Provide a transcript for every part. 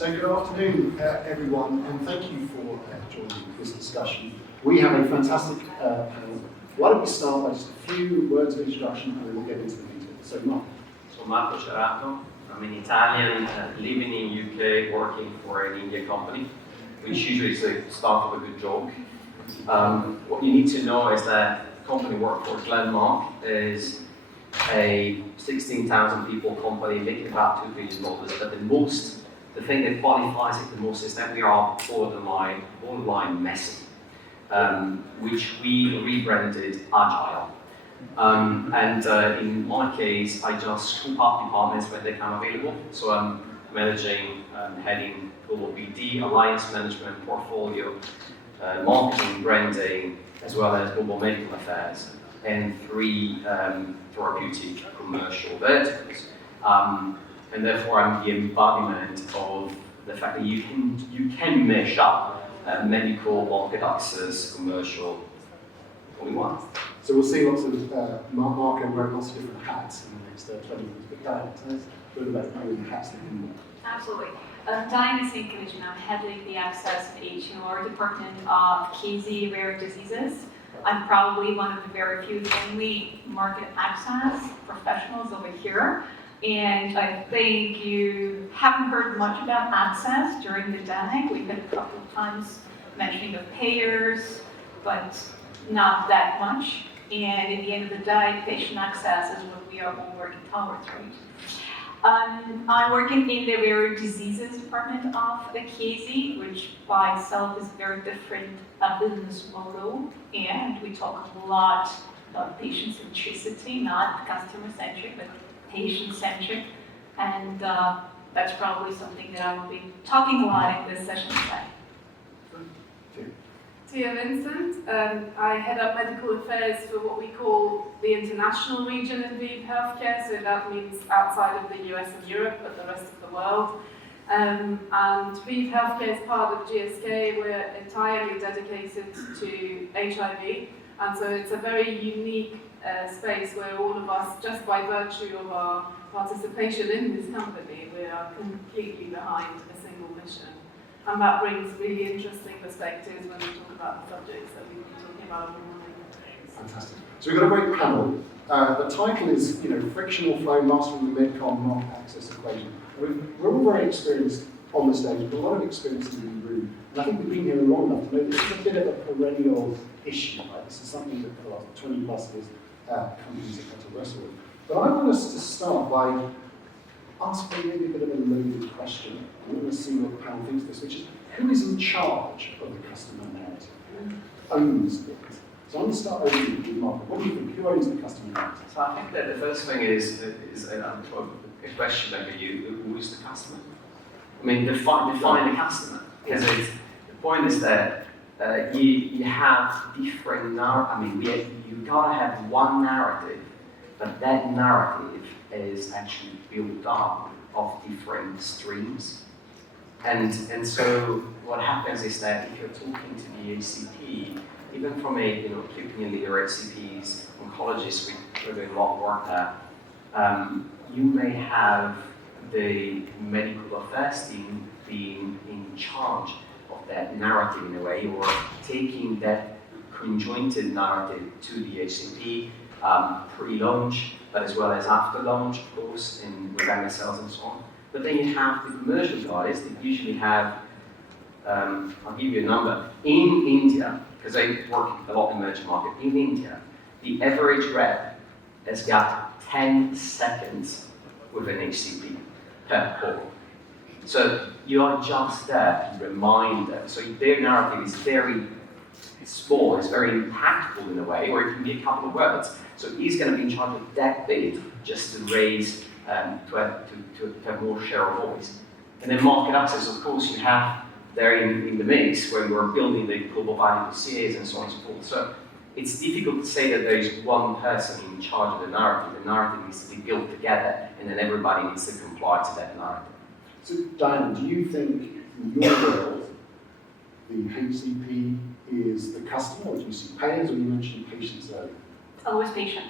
So good afternoon, everyone, and thank you for joining this discussion. We have a fantastic panel. Why don't we start by just a few words of introduction, and then we'll get into the details. So, Mark. So, Marco Cerato. I'm an Italian living in UK, working for an Indian company, which usually is the start of a good joke. What you need to know is that the company we work for, Glenmark, is a 16,000 people company making about $2 billion. But the thing that qualifies it the most is that we are borderline messy, which we rebranded Agile. In my case, I just scoop up departments when they come available. So I'm managing, heading global BD, alliance management, portfolio, marketing, branding, as well as global medical affairs, and 3 therapeutic commercial verticals. And therefore, I'm the embodiment of the fact that you can mesh up medical, market access, commercial, all in one. So we'll see lots of Mark and wearing lots of different hats in the next 20 minutes. But Diana, tell us a little bit about the hats that you wear. Absolutely. Diana Sinkevich, and I'm heading the Access and HEOR department of Chiesi Rare Diseases. I'm probably one of the very few only market access professionals over here. And I think you haven't heard much about access during the day. We've had a couple of times mentioning of payers, but not that much. And at the end of the day, patient access is what we are all working towards, right? I'm working in the rare diseases department of the Chiesi, which by itself is a very different business model. And we talk a lot about patient centricity, not customer centric, but patient centric. And that's probably something that I will be talking a lot in this session today. Dear Vincent, I head up medical affairs for what we call the international region in Viiv healthcare, so that means outside of the US and Europe, but the rest of the world. And Viiv healthcare is part of GSK. We're entirely dedicated to HIV, and so it's a very unique space where all of us, just by virtue of our participation in this company, we are completely behind a single mission. And that brings really interesting perspectives when we talk about the subjects that we've been talking about all morning. Fantastic. So we've got a great panel. The title is, Frictional Flow, Mastering the Medcom Market Access Equation. We're all very experienced on the stage, we've got a lot of experience in the room. And I think we've been here long enough to know this is a bit of a perennial issue, right? This is something that for the last 20 plus years, companies have had to wrestle with. But I want us to start by asking maybe a bit of a loaded question. I want to see what the panel thinks of this, which is, who is in charge of the customer narrative? Who owns it? So I'm going to start over with Mark. What do you think? Who owns the customer narrative? So I think that the first thing is a question maybe who is the customer? I mean, define the customer. Because the point is that you have different narratives. You gotta have one narrative, but that narrative is actually built up of different streams. And so what happens is that if you're talking to the HCP, even from a key opinion leader, HCPs, oncologists, we're doing a lot of work there, you may have the medical affairs team being in charge of that narrative in a way, or taking that conjointed narrative to the HCP pre-launch, but as well as after launch, of course, with MSLs and so on. But then you have the commercial guys that usually have, I'll give you a number, in India, because I work a lot in emerging market, in India, the average rep has got 10 seconds with an HCP per call. So you are just there to remind them. So their narrative is very small, it's very impactful in a way, or it can be a couple of words. So he's going to be in charge of that bit just to raise, to have more share of voice. And then market access, of course, you have there in the mix when we're building the global value dossiers and so on and so forth. So it's difficult to say that there is one person in charge of the narrative. The narrative needs to be built together, and then everybody needs to comply to that narrative. So, Diana, do you think in your world the HCP is the customer, or do you see payers, or you mentioned patients earlier? Always patient.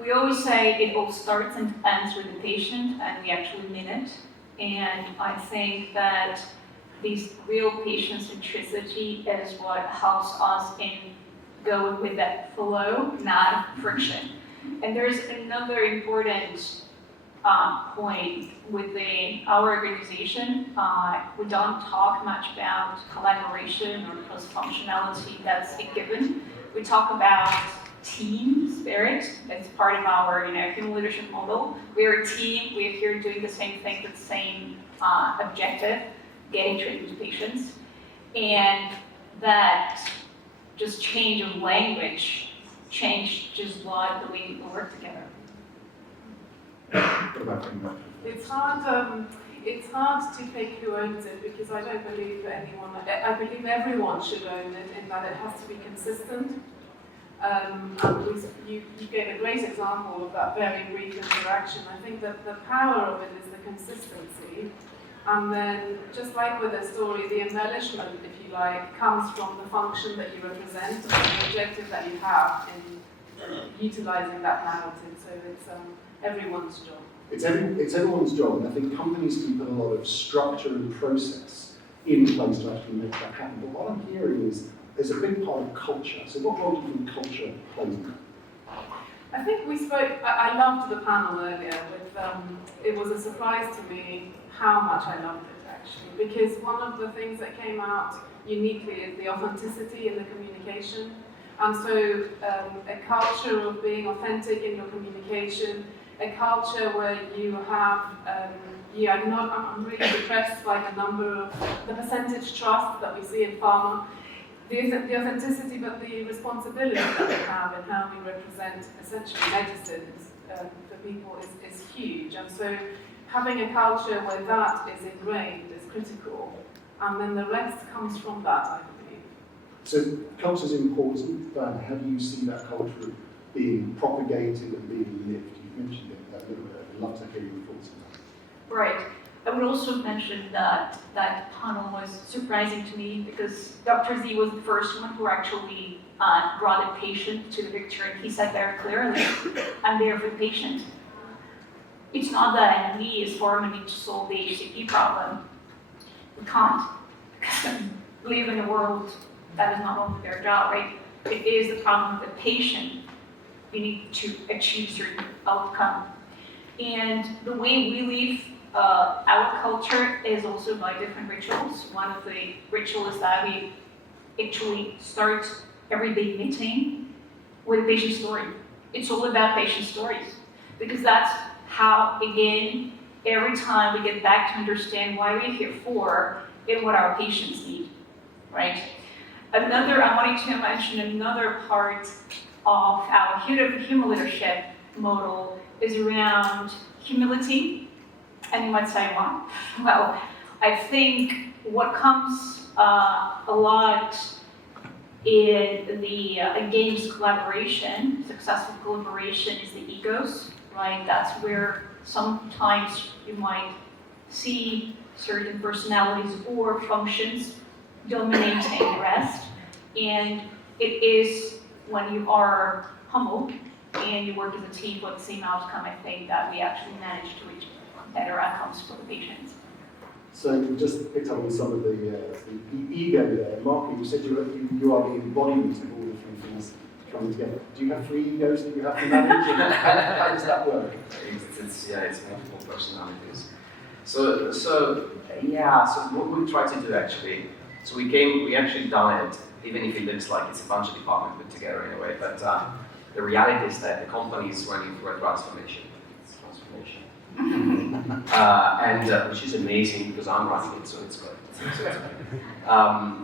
We always say it all starts and ends with the patient, and we actually mean it. And I think that this real patient centricity is what helps us in going with that flow, not friction. And there's another important point within our organization. We don't talk much about collaboration or cross-functionality, that's a given. We talk about team spirit. It's part of our human leadership model. We're a team, we're here doing the same thing with the same objective, getting treated with patients. And that just change of language changed just a lot the way people work together. What about Glenmark? It's hard to pick who owns it because I don't believe that anyone. I believe everyone should own it in that it has to be consistent. And you gave a great example of that very brief interaction. I think that the power of it is the consistency. And then, just like with the story, the embellishment, if you like, comes from the function that you represent and the objective that you have in utilising that narrative. So it's everyone's job. It's everyone's job, and I think companies can put a lot of structure and process in place to actually make that happen. But what I'm hearing is there's a big part of culture. So what role do you think culture plays in that? I think we spoke, I loved the panel earlier with, it was a surprise to me how much I loved it actually, because one of the things that came out uniquely is the authenticity in the communication. And so a culture of being authentic in your communication, a culture where you have, I'm really depressed by the number of, the percentage trust that we see in pharma, the authenticity but the responsibility that we have in how we represent essentially medicines for people is huge. And so having a culture where that is ingrained is critical, and then the rest comes from that, I believe. So culture is important, but how do you see that culture being propagated and being lived? You mentioned it a little bit. I'd love to hear your thoughts on that. Right. I would also mention that that panel was surprising to me because Dr. Z was the first one who actually brought a patient to the picture, and he said very clearly, I'm there for the patient. It's not that we as pharma need to solve the HCP problem. We can't, because we live in a world that is not only their job, right? It is the problem of the patient. You need to achieve certain outcome. And the way we live our culture is also by different rituals. One of the rituals that we actually start every big meeting with a patient story. It's all about patient stories, because that's how, again, every time we get back to understand why we're here for and what our patients need, right? I wanted to mention another part of our human leadership model is around humility. And you might say, why? Well, I think what comes a lot in the games collaboration, successful collaboration, is the egos, right? That's where sometimes you might see certain personalities or functions dominating the rest. And it is when you are humble and you work as a team for the same outcome, I think that we actually manage to reach better outcomes for the patients. So we just picked up on some of the ego there. Mark, you said you are the embodiment of all the three things coming together. Do you have 3 egos that you have to manage? How does that work? It's multiple personalities. So what we try to do actually, so we actually done it, even if it looks like it's a bunch of departments put together in a way, but the reality is that the company is running through a transformation. Which is amazing because I'm running it, so it's good.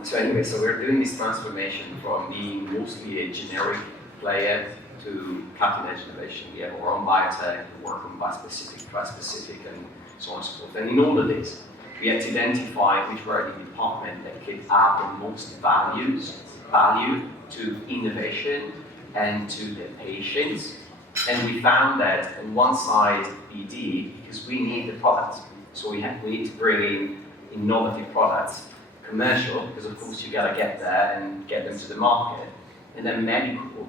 So anyway, so we're doing this transformation from being mostly a generic player to cutting-edge innovation. We have our own biotech, we work on bispecific, trispecific, and so on and so forth. And in all of this, we had to identify which were the departments that could add the most value to innovation and to the patients. And we found that on one side, BD, because we need the products. So we need to bring in innovative products, commercial, because of course you gotta get there and get them to the market. And then medical,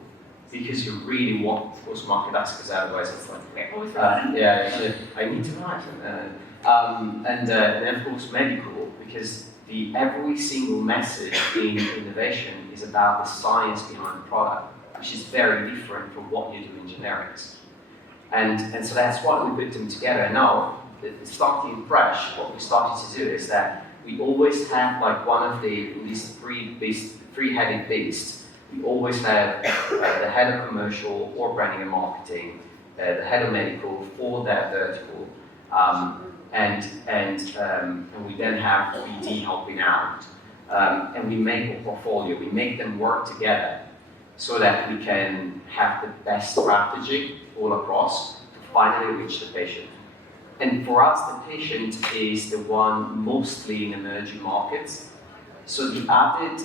because you really want those market access, because otherwise it's like, I need to write. And then of course medical, because every single message in innovation is about the science behind the product, which is very different from what you do in generics. And so that's why we put them together. Now, starting fresh, what we started to do is that we always have like one of these three-headed beasts. We always have the head of commercial or branding and marketing, the head of medical for that vertical, and we then have BD helping out, and we make a portfolio. We make them work together so that we can have the best strategy all across to finally reach the patient. And for us, the patient is the one mostly in emerging markets. So the added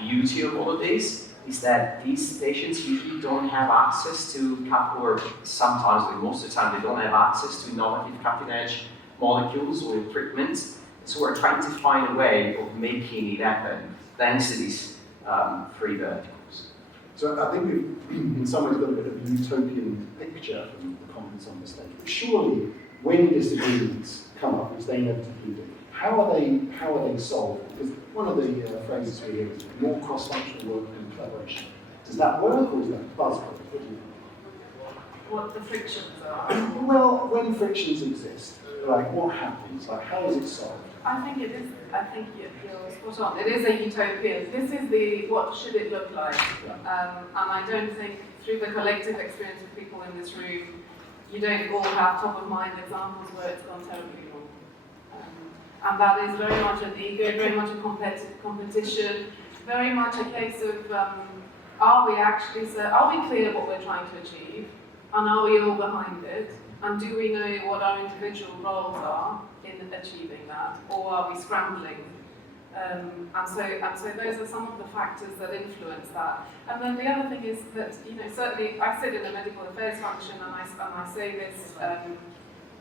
beauty of all of this is that these patients usually don't have access to or sometimes, but most of the time, they don't have access to innovative cutting-edge molecules or treatments. So we're trying to find a way of making it happen thanks to these three verticals. So I think we've, in some ways, got a bit of a utopian picture from the conference on the stage. But surely, when disagreements come up, which they inevitably do, how are they solved? Because one of the phrases we hear is more cross-functional work and collaboration. Does that work, or is that buzzword? What do you think? What the frictions are. Well, when frictions exist, like what happens? Like how is it solved? I think it is. I think you're spot on. It is a utopia. This is what should it look like? Yeah. And I don't think through the collective experience of people in this room, you don't all have top of mind examples where it's gone terribly wrong. And that is very much an ego, very much a competition, very much a case of are we clear what we're trying to achieve, and are we all behind it, and do we know what our individual roles are in achieving that, or are we scrambling? And so those are some of the factors that influence that. And then the other thing is that, certainly I sit in a medical affairs function, and I say this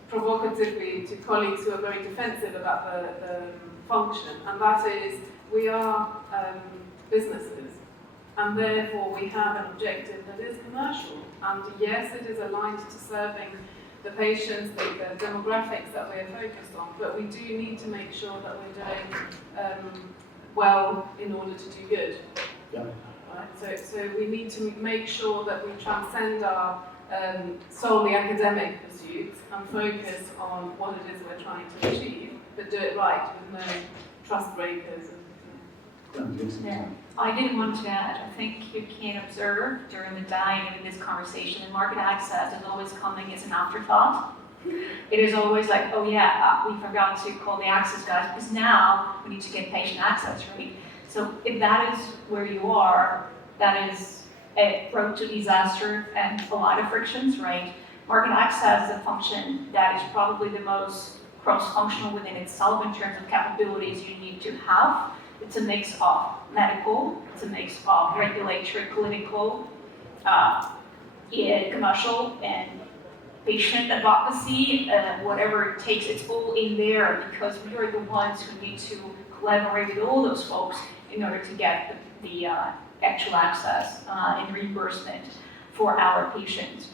provocatively to colleagues who are very defensive about the function, and that is we are businesses, and therefore we have an objective that is commercial. And yes, it is aligned to serving the patients, the demographics that we're focused on, but we do need to make sure that we're doing well in order to do good. Yeah. Right? So we need to make sure that we transcend our solely academic pursuits and focus on what it is we're trying to achieve, but do it right with no trust breakers. Yeah. I did want to add, I think you can observe during the dialogue in this conversation, and market access is always coming as an afterthought. It is always like, oh yeah, we forgot to call the access guys, because now we need to get patient access, right? So if that is where you are, that is a road to disaster and a lot of frictions, right? Market access is a function that is probably the most cross-functional within itself in terms of capabilities you need to have. It's a mix of medical, it's a mix of regulatory, clinical, commercial, and patient advocacy, whatever it takes, it's all in there because we are the ones who need to collaborate with all those folks in order to get the actual access and reimbursement for our patients.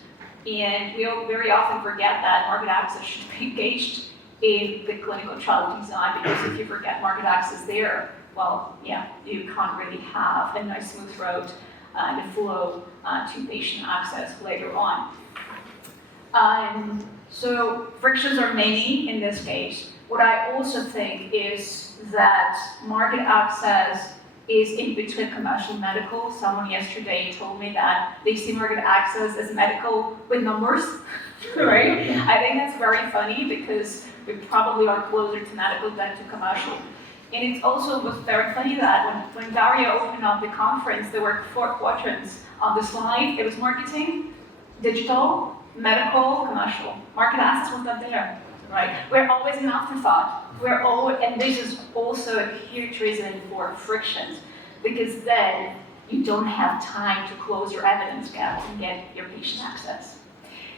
And we very often forget that market access should be engaged in the clinical trial design, because if you forget market access there, well, yeah, you can't really have a nice smooth road and a flow to patient access later on. So frictions are many in this case. What I also think is that market access is in between commercial and medical. Someone yesterday told me that they see market access as medical with numbers, right? I think that's very funny because we probably are closer to medical than to commercial. And it also was very funny that when Daria opened up the conference, there were 4 quadrants on the slide. It was marketing, digital, medical, commercial. Market access was not there, right? We're always an afterthought. And this is also a huge reason for frictions, because then you don't have time to close your evidence gap and get your patient access.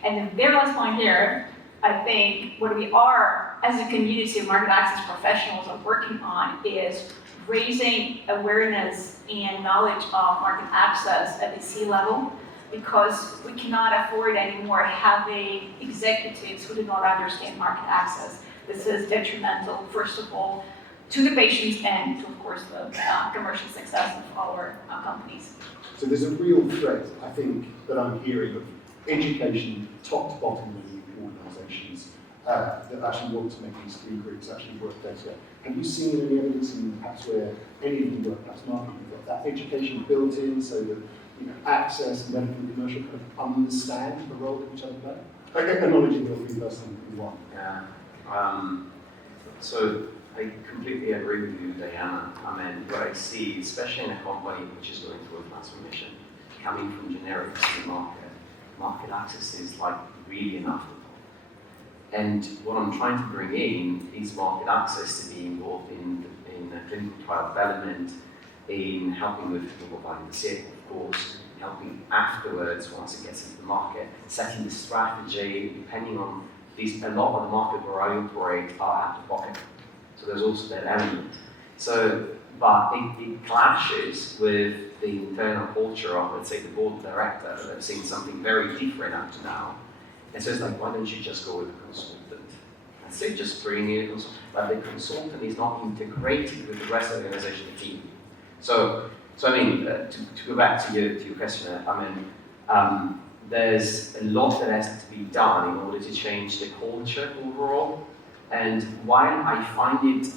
And the very last point here, I think what we are, as a community of market access professionals, are working on is raising awareness and knowledge of market access at the C-level, because we cannot afford anymore having executives who do not understand market access. this is detrimental, first of all, to the patients and to, of course, the commercial success of our companies. So there's a real threat, I think, that I'm hearing of education top to bottom in organisations that actually want to make these three groups actually work better. Have you seen any evidence in perhaps where any of you work, perhaps Mark, you've got that education built in so that access, medical and commercial kind of understand the role that each other play? Acknowledging your three person in one. Yeah. So I completely agree with you, Diana. I mean, what I see, especially in a company which is going through a transformation, coming from generics to market access is like really an afterthought. And what I'm trying to bring in is market access to be involved in clinical trial development, in helping with providing the sale, of course, helping afterwards once it gets into the market, setting the strategy, depending on these, a lot of the market where I operate are out of pocket. So there's also that element. So, but it clashes with the internal culture of, let's say, the board of directors that have seen something very different up to now. And so it's like, why don't you just go with a consultant? I say just bring in a consultant, but the consultant is not integrated with the rest of the organization, the team. So I mean, to go back to your question, I mean, there's a lot that has to be done in order to change the culture overall. And while I find it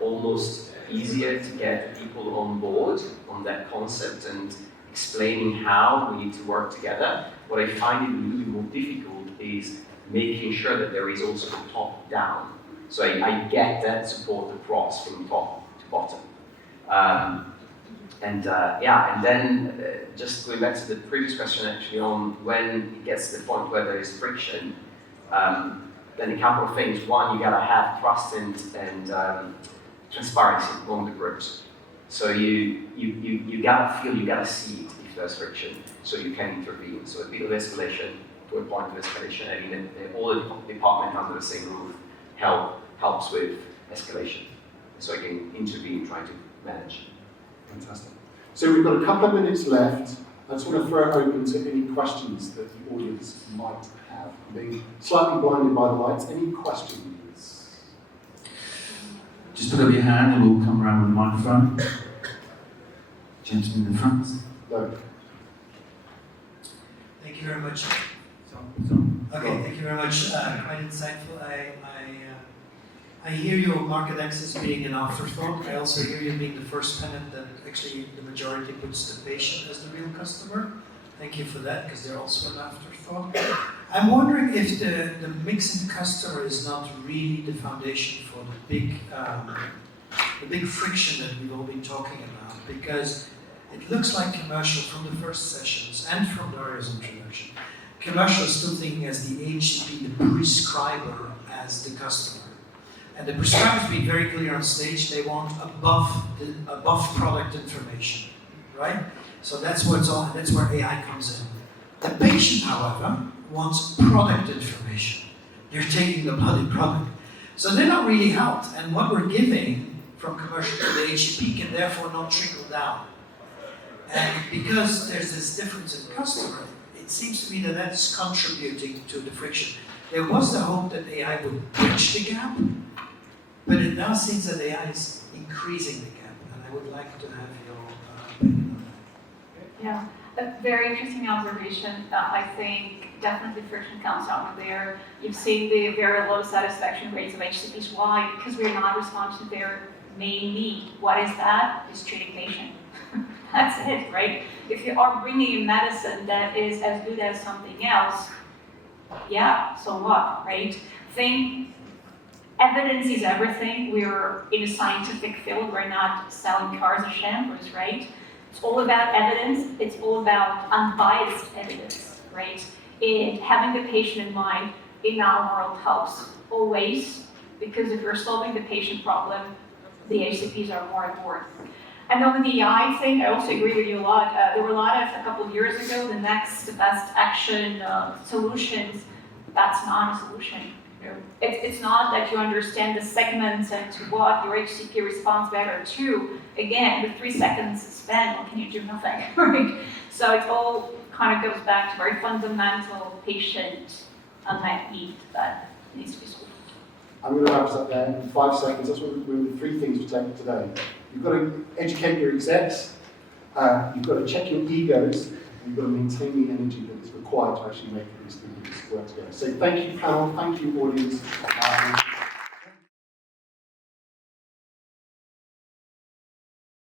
almost easier to get people on board on that concept and explaining how we need to work together, what I find it a little bit more difficult is making sure that there is also the top down. So I get that support across from top to bottom. And then just going back to the previous question actually on when it gets to the point where there is friction, then a couple of things. One, you gotta have trust and transparency among the groups. So you gotta feel, you gotta see it if there's friction, so you can intervene. So a bit of escalation to a point of escalation, and all the department under the same roof helps with escalation. So I can intervene, trying to manage. Fantastic. So we've got a couple of minutes left. I just want to throw it open to any questions that the audience might have. I'm being slightly blinded by the lights. Any questions? Just put up your hand and we'll come around with the microphone. Gentleman in the front. No. Thank you very much. Okay, thank you very much. Quite insightful. I hear your market access being an afterthought. I also hear you being the first tenant that actually the majority puts the patient as the real customer. Thank you for that, because they're also an afterthought. I'm wondering if the mix in customer is not really the foundation for the big friction that we've all been talking about, because it looks like commercial from the first sessions and from Daria's introduction. Commercial is still thinking as the HCP, the prescriber, as the customer. And the prescribers being very clear on stage, they want above product information, right? So that's what's on, that's where AI comes in. The patient, however, wants product information. They're taking the bloody product. So they're not really helped. And what we're giving from commercial to the HCP can therefore not trickle down. And because there's this difference in customer, it seems to me that that's contributing to the friction. There was the hope that AI would bridge the gap, but it now seems that AI is increasing the gap, and I would like to have your opinion on that. Yeah, a very interesting observation. I think definitely friction comes out of there. You've seen the very low satisfaction rates of HCPs. Why? Because we're not responding to their main need. What is that? Is treating patient. That's it, right? If you are bringing in medicine that is as good as something else, yeah, so what, right? Evidence is everything. We're in a scientific field. We're not selling cars or shampoos, right? It's all about evidence. It's all about unbiased evidence, right? Having the patient in mind in our world helps always, because if you're solving the patient problem, the HCPs are more important. And on the AI thing, I also agree with you a lot. There were a couple of years ago, the next best action solutions. That's not a solution. It's not that you understand the segments and to what your HCP responds better to. Again, the 3 seconds spent, well, can you do nothing, right? So it all kind of goes back to very fundamental patient unmet need that needs to be solved. I'm going to wrap us up there in 5 seconds. That's what we're the 3 things we take today. You've got to educate your execs, you've got to check your egos, and you've got to maintain the energy that is required to actually make these things work together. So thank you, panel, thank you, audience.